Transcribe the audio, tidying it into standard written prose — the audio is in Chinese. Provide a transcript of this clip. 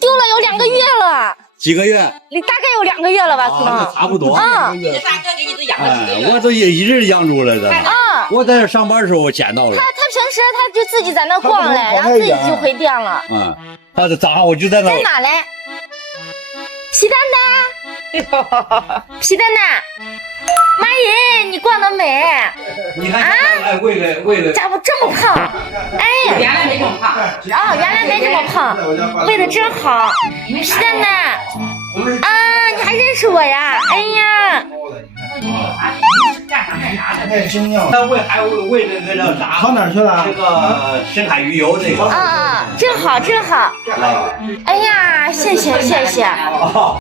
丢了有2个月了。几个月？你大概有2个月了吧？可能。那差不多。啊。你的大哥给你都养了几个月？我都一直养住了的。啊。我在这上班的时候我捡到了。他平时他就自己在那逛嘞，然后自己就回店了。他早上我就在那。在哪嘞？皮蛋蛋，皮蛋蛋，妈耶，你逛得美！你看，哎，为了，家伙这么胖，哎，原来没这么胖。哦，原来没这么胖，喂的真好。皮蛋蛋，啊，你还认识我呀？哎呀，太精妙了。他喂那个叫啥？跑哪儿去了？这个深海鱼油那个。啊，真好真好。哎呀，谢谢谢谢。